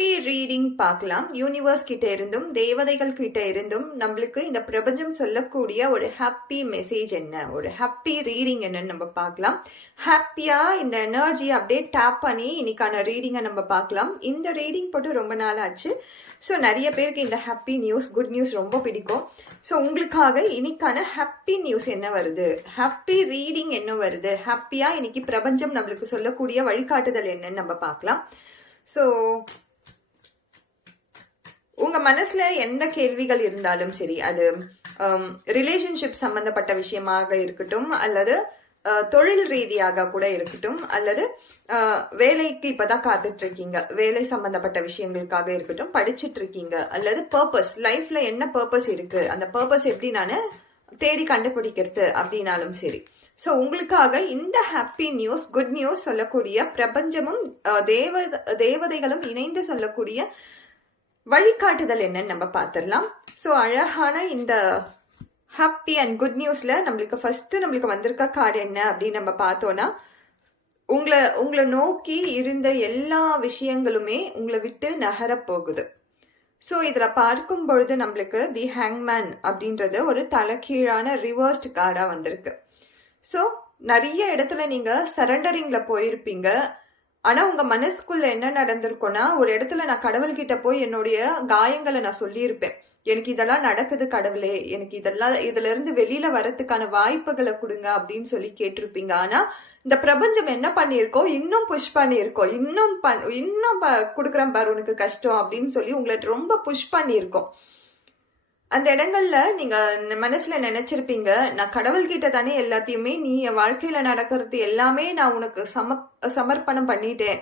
Happy reading பார்க்கலாம். Universe கிட்ட இருந்தும் தேவதைகள் கிட்ட இருந்தும் நம்மளுக்கு இந்த பிரபஞ்சம் சொல்லக்கூடிய ஒரு ஹாப்பி மெசேஜ் என்ன? ஒரு ஹாப்பி ரீடிங் என்னன்னு நம்ம பார்க்கலாம். ஹாப்பியா இந்த எனர்ஜியை அப்படியே டேப் பண்ணி இன்னைக்கான ரீடிங்கை நம்ம பார்க்கலாம். இந்த ரீடிங் போட்டு ரொம்ப நாள் ஆச்சு. ஸோ நிறைய பேருக்கு இந்த ஹாப்பி நியூஸ் குட் நியூஸ் ரொம்ப பிடிக்கும். ஸோ உங்களுக்காக இன்னைக்கான ஹாப்பி நியூஸ் என்ன வருது? ஹாப்பி ரீடிங் என்ன வருது? ஹாப்பியா இன்னைக்கு பிரபஞ்சம் நம்மளுக்கு சொல்லக்கூடிய வழிகாட்டுதல் என்னன்னு நம்ம பார்க்கலாம். ஸோ உங்க மனசுல எந்த கேள்விகள் இருந்தாலும் சரி அது ரிலேஷன்ஷிப் சம்பந்தப்பட்ட விஷயமாக இருக்கட்டும் அல்லது தொழில் ரீதியாக கூட இருக்கட்டும் அல்லது வேலைக்கு இப்பதான் காத்துட்டு இருக்கீங்க வேலை சம்பந்தப்பட்ட விஷயங்களுக்காக இருக்கட்டும் படிச்சிட்டு இருக்கீங்க அல்லது பர்பஸ் லைஃப்ல என்ன பர்பஸ் இருக்கு அந்த பர்பஸ் எப்படி நான் தேடி கண்டுபிடிக்கிறது அப்படின்னாலும் சரி. ஸோ உங்களுக்காக இந்த ஹாப்பி நியூஸ் குட் நியூஸ் சொல்லக்கூடிய பிரபஞ்சமும் தேவ தேவதைகளும் இணைந்து சொல்லக்கூடிய வழிகாட்டுதல் என்னன்னு நம்ம பார்த்துடலாம். ஸோ அழகான இந்த ஹாப்பி அண்ட் குட் நியூஸில் நம்மளுக்கு ஃபஸ்ட்டு நம்மளுக்கு வந்திருக்க கார்டு என்ன அப்படின்னு நம்ம பார்த்தோன்னா உங்களை உங்களை நோக்கி இருந்த எல்லா விஷயங்களுமே உங்களை விட்டு நகரப் போகுது. ஸோ இதில் பார்க்கும் பொழுது நம்மளுக்கு தி ஹேங்மேன் அப்படின்றது ஒரு தலைகீழான ரிவர்ஸ்ட் கார்டாக வந்திருக்கு. ஸோ நிறைய இடத்துல நீங்கள் சரண்டரிங்கில் போயிருப்பீங்க. ஆனால் உங்கள் மனசுக்குள்ள என்ன நடந்திருக்கும்னா ஒரு இடத்துல நான் கடவுள்கிட்ட போய் என்னுடைய காயங்களை நான் சொல்லியிருப்பேன். எனக்கு இதெல்லாம் நடக்குது கடவுளே எனக்கு இதெல்லாம் இதுல இருந்து வெளியில வரத்துக்கான வாய்ப்புகளை கொடுங்க அப்படின்னு சொல்லி கேட்டிருப்பீங்க. ஆனா இந்த பிரபஞ்சம் என்ன பண்ணியிருக்கோம் இன்னும் புஷ் பண்ணியிருக்கோம் இன்னும் பண் இன்னும் ப- கொடுக்குறேன் பாரு உனக்கு கஷ்டம் அப்படின்னு சொல்லி உங்களை ரொம்ப புஷ் பண்ணியிருக்கோம். அந்த இடங்கள்ல நீங்க மனசுல நினைச்சிருப்பீங்க நான் கடவுள்கிட்ட தானே எல்லாத்தையுமே நீ என் வாழ்க்கையில நடக்கிறது எல்லாமே நான் உனக்கு சம சமர்ப்பணம் பண்ணிட்டேன்.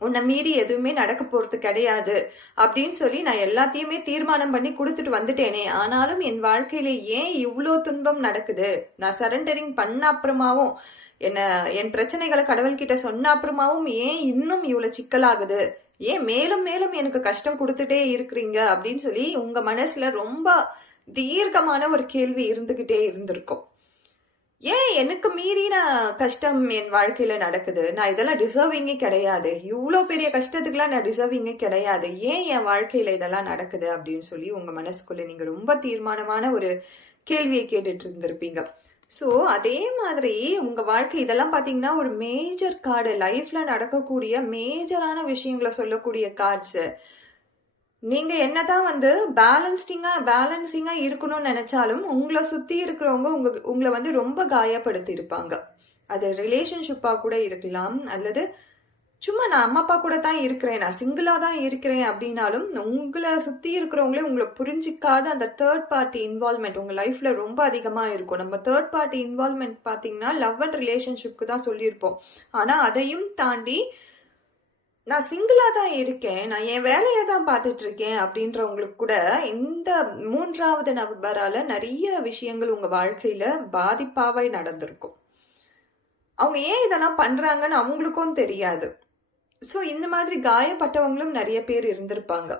உன்னை மீறி எதுவுமே நடக்க போறது கிடையாது அப்படின்னு சொல்லி நான் எல்லாத்தையுமே தீர்மானம் பண்ணி கொடுத்துட்டு வந்துட்டேனே. ஆனாலும் என் வாழ்க்கையில ஏன் இவ்வளோ துன்பம் நடக்குது? நான் சரண்டரிங் பண்ண அப்புறமாவும் என்ன என் பிரச்சனைகளை கடவுள்கிட்ட சொன்ன அப்புறமாவும் ஏன் இன்னும் இவ்வளோ சிக்கலாகுது? ஏன் மேலும் மேலும் எனக்கு கஷ்டம் கொடுத்துட்டே இருக்கிறீங்க அப்படின்னு சொல்லி உங்க மனசுல ரொம்ப தீர்க்கமான ஒரு கேள்வி இருந்துகிட்டே இருந்திருக்கும். ஏன் எனக்கு மீறின கஷ்டம் என் வாழ்க்கையில நடக்குது? நான் இதெல்லாம் டிசர்விங்கே கிடையாது. இவ்வளோ பெரிய கஷ்டத்துக்குலாம் நான் டிசர்விங்கே கிடையாது. ஏன் என் வாழ்க்கையில இதெல்லாம் நடக்குது அப்படின்னு சொல்லி உங்க மனசுக்குள்ள நீங்க ரொம்ப தீர்மானமான ஒரு கேள்வியை கேட்டுட்டு இருந்திருப்பீங்க. ஸோ அதே மாதிரி உங்கள் வாழ்க்கை இதெல்லாம் பார்த்தீங்கன்னா ஒரு மேஜர் கார்டு லைஃப்பில் நடக்கக்கூடிய மேஜரான விஷயங்களை சொல்லக்கூடிய கார்ட்ஸு நீங்கள் என்ன தான் வந்து பேலன்ஸ்டிங்காக பேலன்சிங்காக இருக்கணும்னு நினச்சாலும் உங்களை சுற்றி இருக்கிறவங்க உங்கள் உங்களை வந்து ரொம்ப காயப்படுத்தி இருப்பாங்க அது ரிலேஷன்ஷிப்பாக கூட இருக்கலாம் அல்லது சும்மா நான் அம்மா அப்பா கூட தான் இருக்கிறேன். நான் சிங்கிளா தான் இருக்கிறேன் அப்படின்னாலும் உங்களை சுத்தி இருக்கிறவங்களே உங்களை புரிஞ்சிக்காத அந்த தேர்ட் பார்ட்டி இன்வால்மெண்ட் உங்க லைஃப்ல ரொம்ப அதிகமா இருக்கும். நம்ம தேர்ட் பார்ட்டி இன்வால்மெண்ட் பாத்தீங்கன்னா லவ் அண்ட் ரிலேஷன்ஷிப்க்கு தான் சொல்லியிருப்போம். ஆனா அதையும் தாண்டி நான் சிங்கிளா தான் இருக்கேன். நான் என் வேலையை தான் பார்த்துட்டு இருக்கேன் அப்படின்றவங்களுக்கு கூட இந்த மூன்றாவது நபரால நிறைய விஷயங்கள் உங்க வாழ்க்கையில பாதிப்பாவே நடந்திருக்கும். அவங்க ஏன் இதெல்லாம் பண்றாங்கன்னு அவங்களுக்கும் தெரியாது. ஸோ இந்த மாதிரி காயப்பட்டவங்களும் நிறைய பேர் இருந்திருப்பாங்க.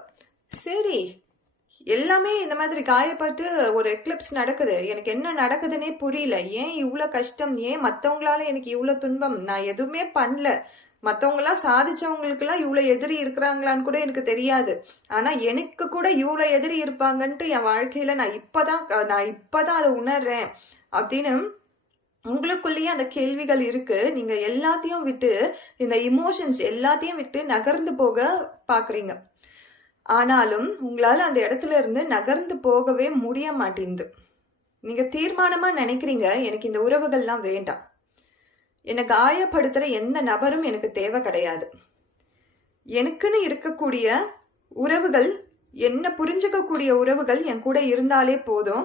சரி எல்லாமே இந்த மாதிரி காயப்பட்டு ஒரு எக்லிப்ஸ் நடக்குது. எனக்கு என்ன நடக்குதுன்னே புரியல. ஏன் இவ்வளோ கஷ்டம்? ஏன் மற்றவங்களால எனக்கு இவ்வளோ துன்பம்? நான் எதுவுமே பண்ணல. மற்றவங்களாம் சாதிச்சவங்களுக்குலாம் இவ்வளோ எதிரி இருக்கிறாங்களான்னு கூட எனக்கு தெரியாது. ஆனால் எனக்கு கூட இவ்வளோ எதிரி இருப்பாங்கன்ட்டு என் வாழ்க்கையில் நான் இப்போ தான் நான் இப்போ தான் அதை உணர்றேன். அப்படின்னு உங்களுக்குள்ளேயே அந்த கேள்விகள் இருக்கு. நீங்க எல்லாத்தையும் விட்டு இந்த இமோஷன்ஸ் எல்லாத்தையும் விட்டு நகர்ந்து போக பாக்குறீங்க. ஆனாலும் உங்களால அந்த இடத்துல இருந்து நகர்ந்து போகவே முடிய மாட்டேங்குது. நீங்க தீர்மானமா நினைக்கிறீங்க எனக்கு இந்த உறவுகள்லாம் வேண்டாம். என்னை காயப்படுத்துற எந்த நபரும் எனக்கு தேவை கிடையாது. எனக்குன்னு இருக்கக்கூடிய உறவுகள் என்ன புரிஞ்சுக்கக்கூடிய உறவுகள் என் கூட இருந்தாலே போதும்.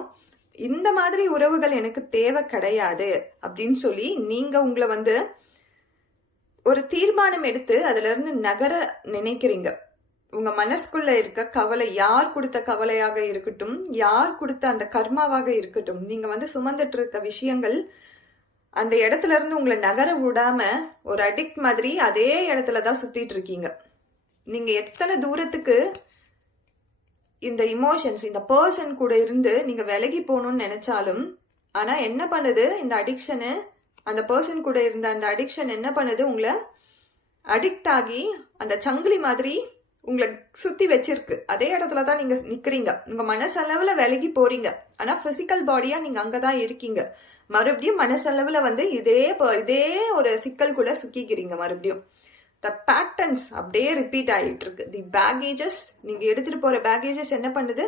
இந்த மாதிரி உறவுகள் எனக்கு தேவை கிடையாது அப்படின்னு சொல்லி நீங்க உங்களை வந்து ஒரு தீர்மானம் எடுத்து அதுல இருந்து நகர நினைக்கிறீங்க. உங்க மனசுக்குள்ள இருக்க கவலை யார் கொடுத்த கவலையாக இருக்கட்டும் யார் கொடுத்த அந்த கர்மாவாக இருக்கட்டும் நீங்க வந்து சுமந்துட்டு இருக்க விஷயங்கள் அந்த இடத்துல இருந்து உங்களை நகர விடாம ஒரு அடிக்ட் மாதிரி அதே இடத்துல தான் சுத்திட்டு இருக்கீங்க. நீங்க எத்தனை தூரத்துக்கு இந்த இமோஷன்ஸ் இந்த பர்சன் கூட இருந்து நீங்க விலகி போகணும்னு நினைச்சாலும் ஆனா என்ன பண்ணுது? இந்த அடிக்ஷனு அந்த பர்சன் கூட இருந்த அந்த அடிக்ஷன் என்ன பண்ணுது? உங்களை அடிக்ட் ஆகி அந்த சங்கிலி மாதிரி உங்களை சுத்தி வச்சிருக்கு. அதே இடத்துல தான் நீங்க நிக்கிறீங்க. உங்க மனசளவுல விலகி போறீங்க. ஆனா பிசிக்கல் பாடியா நீங்க அங்கதான் இருக்கீங்க. மறுபடியும் மனசளவுல வந்து இதே ப- இதே ஒரு சிக்கல் கூட சுக்கிக்கிறீங்க மறுபடியும். த பேட்டர்ன்ஸ் அப்படியே ரிப்பீட் ஆகிட்டு இருக்கு தி பேகேஜஸ் நீங்கள் எடுத்துகிட்டு போகிற பேகேஜஸ் என்ன பண்ணுது?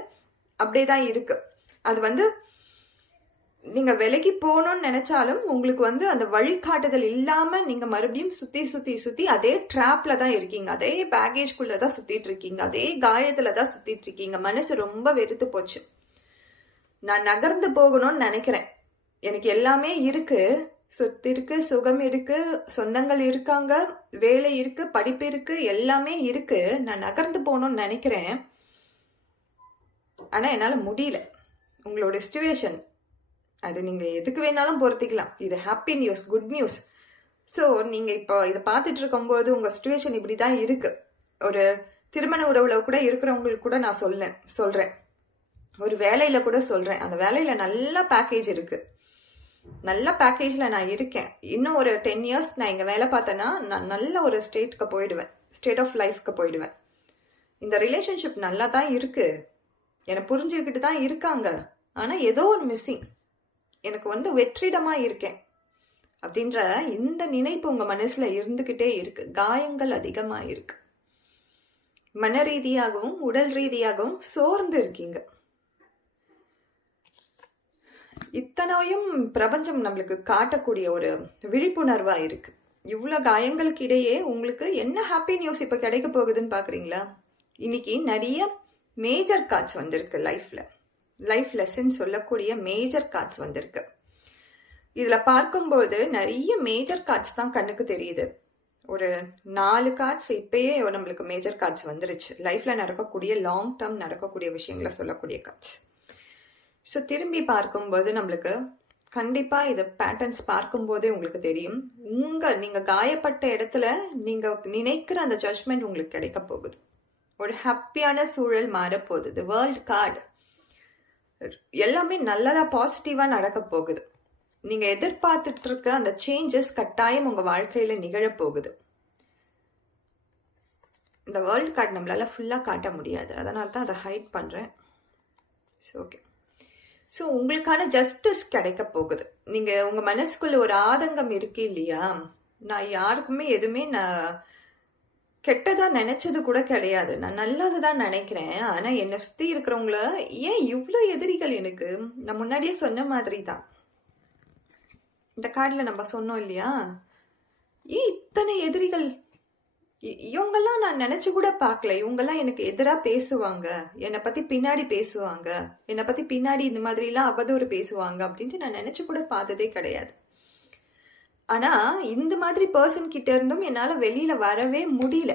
அப்படியே தான் இருக்கு. அது வந்து நீங்கள் விலைக்கு போகணும்னு நினச்சாலும் உங்களுக்கு வந்து அந்த வழிகாட்டுதல் இல்லாமல் நீங்கள் மறுபடியும் சுற்றி சுற்றி சுற்றி அதே ட்ராப்பில் தான் இருக்கீங்க. அதே பேகேஜ்குள்ளே தான் சுற்றிட்டு இருக்கீங்க. அதே காயத்தில் தான் சுற்றிட்டு இருக்கீங்க. மனசு ரொம்ப வெறுத்து போச்சு. நான் நகர்ந்து போகணும்னு நினைக்கிறேன். எனக்கு எல்லாமே இருக்குது சொத்து இருக்கு சுகம் இருக்கு சொந்தங்கள் இருக்காங்க வேலை இருக்கு படிப்பு இருக்கு எல்லாமே இருக்கு. நான் நகர்ந்து போகணும்னு நினைக்கிறேன். ஆனா என்னால முடியல. உங்களோட சுச்சுவேஷன் அது நீங்க எதுக்கு வேணாலும் பொருத்திக்கலாம். இது happy news good news so நீங்க இப்போ இதை பார்த்துட்டு இருக்கும்போது உங்க சுச்சுவேஷன் இப்படி தான் இருக்கு. ஒரு திருமண உறவுல கூட இருக்கிறவங்களுக்கு கூட நான் சொல்லேன் சொல்றேன். ஒரு வேலையில கூட சொல்றேன். அந்த வேலையில நல்ல பேக்கேஜ் இருக்கு. நல்ல பேக்கேஜில் நான் இருக்கேன். இன்னும் ஒரு டென் இயர்ஸ் நான் இங்கே வேலை பார்த்தேன்னா நான் நல்ல ஒரு ஸ்டேட்டுக்கு போயிடுவேன். ஸ்டேட் ஆஃப் லைஃப்க்கு போயிடுவேன். இந்த ரிலேஷன்ஷிப் நல்லா தான் இருக்குது என்னை புரிஞ்சுக்கிட்டு தான் இருக்காங்க. ஆனால் ஏதோ ஒரு மிஸ்ஸிங் எனக்கு வந்து வெற்றிடமாக இருக்கேன். அப்படின்ற இந்த நினைப்பு உங்கள் மனசில் இருந்துக்கிட்டே இருக்குது காயங்கள் அதிகமாக இருக்குது மன ரீதியாகவும் உடல் ரீதியாகவும் சோர்ந்து இருக்கீங்க. இத்தனையும் பிரபஞ்சம் நம்மளுக்கு காட்டக்கூடிய ஒரு விழிப்புணர்வா இருக்கு. இவ்வளோ காயங்களுக்கு இடையே உங்களுக்கு என்ன ஹாப்பி நியூஸ் இப்போ கிடைக்க போகுதுன்னு பார்க்குறீங்களா இன்னைக்கு நிறைய மேஜர் கார்ட்ஸ் வந்திருக்கு லைஃப்ல லைஃப் லெசன் சொல்லக்கூடிய மேஜர் கார்ட்ஸ் வந்திருக்கு. இதில் பார்க்கும்போது நிறைய மேஜர் கார்ட்ஸ் தான் கண்ணுக்கு தெரியுது. ஒரு நாலு கார்ட்ஸ் இப்பயே நம்மளுக்கு மேஜர் கார்ட்ஸ் வந்துருச்சு. லைஃப்ல நடக்கக்கூடிய லாங் டேர்ம் நடக்கக்கூடிய விஷயங்களை சொல்லக்கூடிய கார்ட்ஸ் ஸோ திரும்பி பார்க்கும்போது நம்மளுக்கு கண்டிப்பாக இது பேட்டர்ன்ஸ் பார்க்கும்போதே உங்களுக்கு தெரியும். உங்கள் நீங்கள் காயப்பட்ட இடத்துல நீங்கள் நினைக்கிற அந்த ஜட்மெண்ட் உங்களுக்கு கிடைக்க போகுது. ஒரு ஹாப்பியான சூழல் மாறப்போகுது. தி வேர்ல்ட் கார்டு எல்லாமே நல்லதாக பாசிட்டிவாக நடக்க போகுது. நீங்கள் எதிர்பார்த்துட்டு இருக்க அந்த சேஞ்சஸ் கட்டாயம் உங்கள் வாழ்க்கையில் நிகழப் போகுது. இந்த வேர்ல்ட் கார்டு நம்மளால் ஃபுல்லாக காட்ட முடியாது. அதனால தான் அதை ஹைட் பண்ணுறேன் ஸோ ஓகே ஸோ உங்களுக்கான ஜஸ்டிஸ் கிடைக்க போகுது. நீங்கள் உங்கள் மனசுக்குள்ள ஒரு ஆதங்கம் இருக்கு இல்லையா? நான் யாருக்குமே எதுவுமே நான் கெட்டதாக நினைச்சது கூட கிடையாது. நான் நல்லது தான் நினைக்கிறேன். ஆனால் என்னை சுற்றி இருக்கிறவங்கள ஏன் இவ்வளோ எதிரிகள் எனக்கு? நான் முன்னாடியே சொன்ன மாதிரி தான் இந்த கார்டில் நம்ம சொன்னோம் இல்லையா? ஏன் இத்தனை எதிரிகள் இவங்கெல்லாம் நான் நினைச்சு கூட பார்க்கல. இவங்கெல்லாம் எனக்கு எதிராக பேசுவாங்க. என்னை பற்றி பின்னாடி பேசுவாங்க. என்னை பற்றி பின்னாடி இந்த மாதிரிலாம் அவதூறு பேசுவாங்க அப்படின்ட்டு நான் நினச்சி கூட பார்த்ததே கிடையாது. ஆனால் இந்த மாதிரி பர்சன் கிட்ட இருந்தும் என்னால் வெளியில் வரவே முடியல.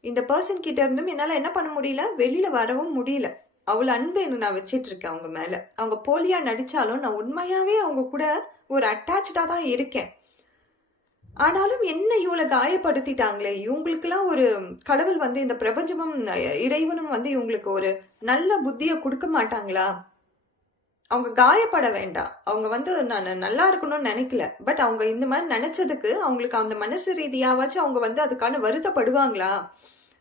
இந்த பர்சன் கிட்ட இருந்தும் என்னால் என்ன பண்ண முடியல? வெளியில் வரவும் முடியல. அவ்வளோ அன்பு எனக்கு நான் வச்சிட்டு இருக்கேன் அவங்க மேலே. அவங்க போலியாக நடித்தாலும் நான் உண்மையாகவே அவங்க கூட ஒரு அட்டாச்சாக தான் இருக்கேன். ஆனாலும் என்ன இவளை காயப்படுத்திட்டாங்களே? இவங்களுக்கெல்லாம் ஒரு கடவுள் வந்து இந்த பிரபஞ்சமும் இறைவனும் வந்து இவங்களுக்கு ஒரு நல்ல புத்தியை கொடுக்க மாட்டாங்களா? அவங்க காயப்பட வேண்டாம். அவங்க வந்து நான் நல்லா இருக்கணும்னு நினைக்கல. பட் அவங்க இந்த மாதிரி நினைச்சதுக்கு அவங்களுக்கு அந்த மனசு ரீதியாவாச்சும் அவங்க வந்து அதுக்கான வருத்தப்படுவாங்களா?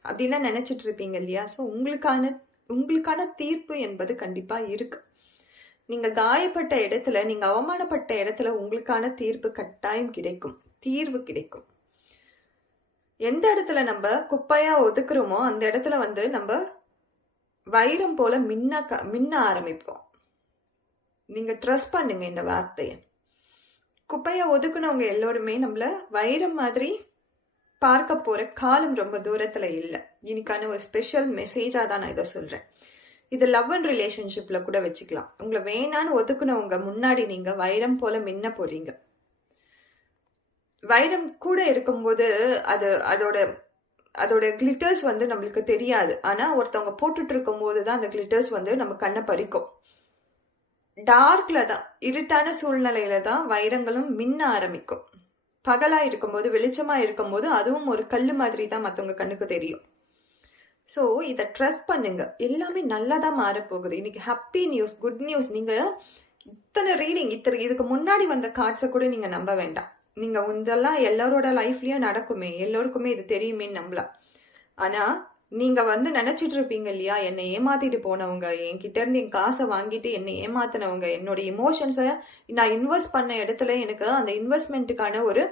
அப்படின்னா நினைச்சிட்டு இருப்பீங்க இல்லையா? ஸோ உங்களுக்கான உங்களுக்கான தீர்ப்பு என்பது கண்டிப்பா இருக்கு. நீங்க காயப்பட்ட இடத்துல நீங்க அவமானப்பட்ட இடத்துல உங்களுக்கான தீர்ப்பு கட்டாயம் கிடைக்கும். தீர்வு கிடைக்கும். எந்த இடத்துல நம்ம குப்பையா ஒதுக்குறோமோ அந்த இடத்துல வந்து நம்ம வைரம் போல மின்ன க- மின்ன ஆரம்பிப்போம். நீங்க ட்ரஸ்ட் பண்ணுங்க இந்த வார்த்தையை. குப்பையை ஒதுக்குனவங்க எல்லோருமே நம்மள வைரம் மாதிரி பார்க்க போற காலம் ரொம்ப தூரத்துல இல்லை. இன்னைக்கான ஒரு ஸ்பெஷல் மெசேஜா தான் நான் இதை சொல்றேன். இது லவ் அண்ட் ரிலேஷன்ஷிப்ல கூட வச்சுக்கலாம். உங்களை வேணான்னு ஒதுக்குனவங்க முன்னாடி நீங்க வைரம் போல மின்ன போறீங்க. வைரம் கூட இருக்கும்போது அது அதோட அதோட கிளிட்டர்ஸ் வந்து நம்மளுக்கு தெரியாது. ஆனா ஒருத்தவங்க போட்டுட்டு இருக்கும்போது தான் அந்த கிளிட்டர்ஸ் வந்து நம்ம கண்ணை பறிக்கும். டார்க்ல தான் இருட்டான சூழ்நிலையில தான் வைரங்களும் மின்ன ஆரம்பிக்கும். பகலா இருக்கும்போது வெளிச்சமா இருக்கும்போது அதுவும் ஒரு கல் மாதிரி தான் மற்றவங்க கண்ணுக்கு தெரியும். ஸோ இதை ட்ரஸ்ட் பண்ணுங்க. எல்லாமே நல்லதா மாறப்போகுது. இன்னைக்கு ஹாப்பி நியூஸ் குட் நியூஸ் நீங்க இத்தனை ரீடிங் இத்தனை இதுக்கு முன்னாடி வந்த கார்ட்ஸை கூட நீங்க நம்ப வேண்டாம். நீங்க இதெல்லாம் எல்லாரோட லைஃப்லயும் நடக்குமே. எல்லோருக்குமே இது தெரியுமே நம்பலாம் ஆனா நீங்க வந்து நினைச்சிட்டு இருப்பீங்க இல்லையா? என்னை ஏமாத்திட்டு போனவங்க என்கிட்ட இருந்து என் காசை வாங்கிட்டு என்னை ஏமாத்தினவங்க என்னோட இமோஷன்ஸை நான் இன்வெஸ்ட் பண்ண இடத்துல எனக்கு அந்த இன்வெஸ்ட்மெண்ட்டுக்கான ஒரு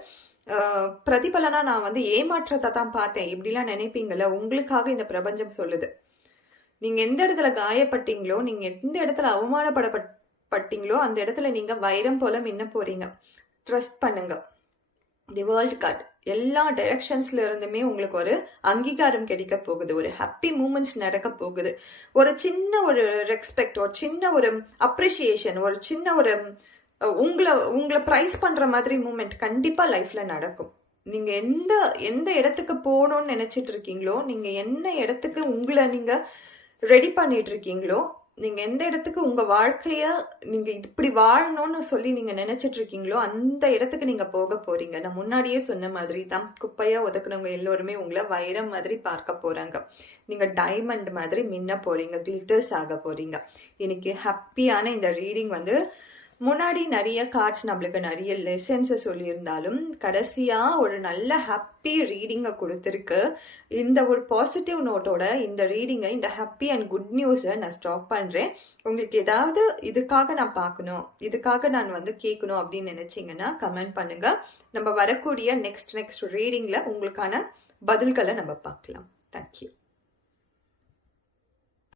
பிரதிபலனாக பிரதிபலனா நான் வந்து ஏமாற்றத்தை தான் பார்த்தேன். இப்படிலாம் நினைப்பீங்கள்ல உங்களுக்காக இந்த பிரபஞ்சம் சொல்லுது. நீங்க எந்த இடத்துல காயப்பட்டீங்களோ நீங்க எந்த இடத்துல அவமானப்படப்பட்டீங்களோ அந்த இடத்துல நீங்க வைரம் போல மின்ன போறீங்க. ட்ரஸ்ட் பண்ணுங்க. தி வேர்ல்ட் கார்ட் எல்லா டைரக்ஷன்ஸ்ல இருந்துமே உங்களுக்கு ஒரு அங்கீகாரம் கிடைக்க போகுது. ஒரு ஹாப்பி மூமெண்ட்ஸ் நடக்க போகுது. ஒரு சின்ன ஒரு ரெஸ்பெக்ட் ஒரு சின்ன ஒரு அப்ரிசியேஷன் ஒரு சின்ன ஒரு உங்களை உங்களை ப்ரைஸ் பண்ற மாதிரி மூமெண்ட் கண்டிப்பா லைஃப்ல நடக்கும். நீங்க எந்த எந்த இடத்துக்கு போகணும்னு நினைச்சிட்டு இருக்கீங்களோ நீங்க என்ன இடத்துக்கு உங்களை நீங்க ரெடி பண்ணிட்டு இருக்கீங்களோ நீங்க எந்த இடத்துக்கு உங்க வாழ்க்கைய நீங்க இப்படி வாழணும்னு சொல்லி நீங்க நினைச்சிட்டு இருக்கீங்களோ அந்த இடத்துக்கு நீங்க போக போறீங்க. நான் முன்னாடியே சொன்ன மாதிரி தம் குப்பையா ஒதுக்குனவங்க எல்லோருமே உங்களை வைரம் மாதிரி பார்க்க போறாங்க. நீங்க டைமண்ட் மாதிரி மின்ன போறீங்க கிளிட்டர்ஸ் ஆக போறீங்க. இன்னைக்கு ஹாப்பியான இந்த ரீடிங் வந்து முன்னாடி நிறைய கார்ட்ஸ் நம்மளுக்கு நிறைய லெசன்ஸை சொல்லியிருந்தாலும் கடைசியாக ஒரு நல்ல ஹாப்பி ரீடிங்கை கொடுத்துருக்கு. இந்த ஒரு பாசிட்டிவ் நோட்டோட இந்த ரீடிங்கை இந்த ஹாப்பி அண்ட் குட் நியூஸை நான் ஸ்டாப் பண்ணுறேன் உங்களுக்கு ஏதாவது இதுக்காக நான் பார்க்கணும் இதுக்காக நான் வந்து கேட்கணும் அப்படின்னு நினச்சிங்கன்னா கமெண்ட் பண்ணுங்கள் நம்ம வரக்கூடிய நெக்ஸ்ட் நெக்ஸ்ட் ரீடிங்கில் உங்களுக்கான பதில்களை நம்ம பார்க்கலாம். தேங்க்யூ